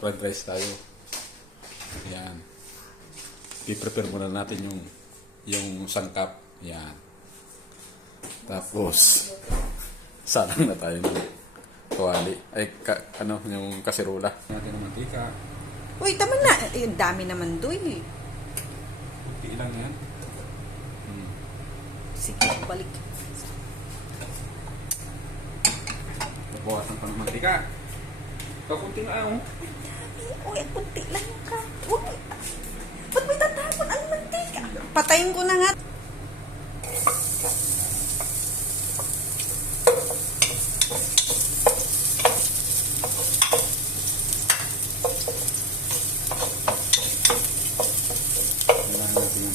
Mag-fried rice tayo. Yan. I-prepare muna natin yung sangkap. Yan. Tapos, salang na tayo ng tuwali. Ay, yung kaserola. Natin ng mantika. Uy, tama na. Eh, dami naman doy. Kunti lang yan. Sige, balik. Bawasan pa ng mantika. Ito, kunti na ako. Uy, kunti lang ka. Uy, ba't may tatapon ang mantika? Patayin ko na nga.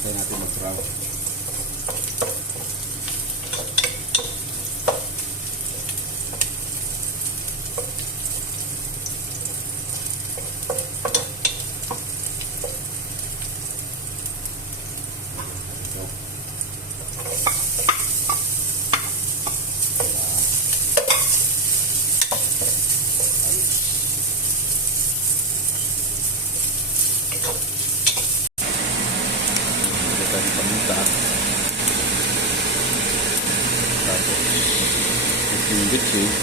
Kailangan natin mag-brown. Tadi paminta. Tapos yung bitbit.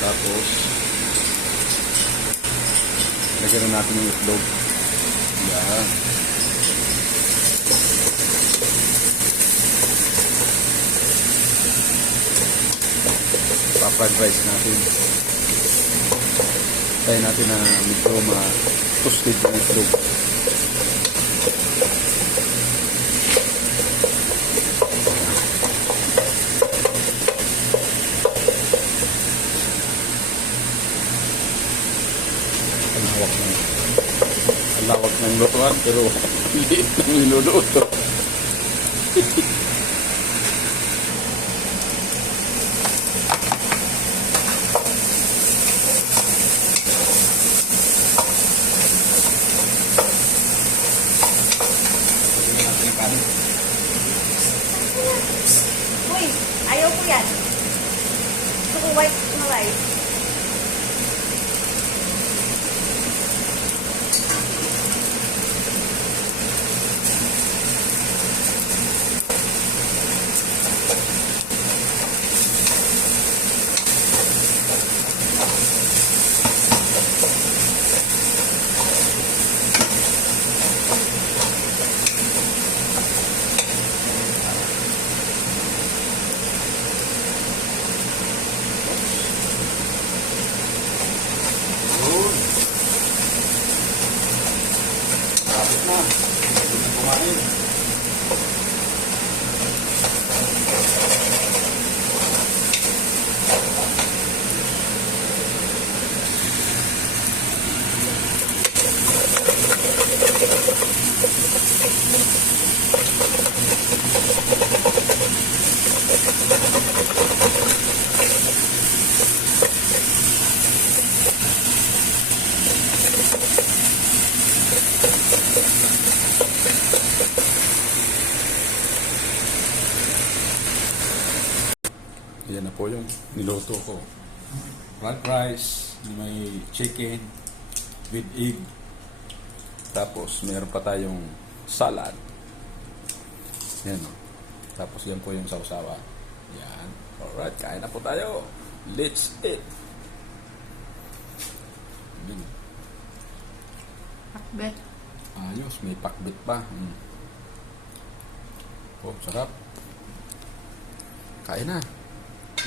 Tapos lagyan na natin yung itlog. Yan. Pa-fried rice natin. Tayo natin na medyo ma-toasted yung itlog. Ang lawak ng lutuan pero liit ng niluluto. Uy, ayaw ko yan. Gusto ko white na rice. Tapos na. Kumain. Yan na po yung niluto ko. Fried rice, may chicken with egg. Tapos meron pa tayong salad. Yan o. Tapos yan po yung sausawa. Yan. Alright, kain na po tayo. Let's eat. Yan. Pakbet. Ayos, may pakbit pa. Oh, sarap. Kain na.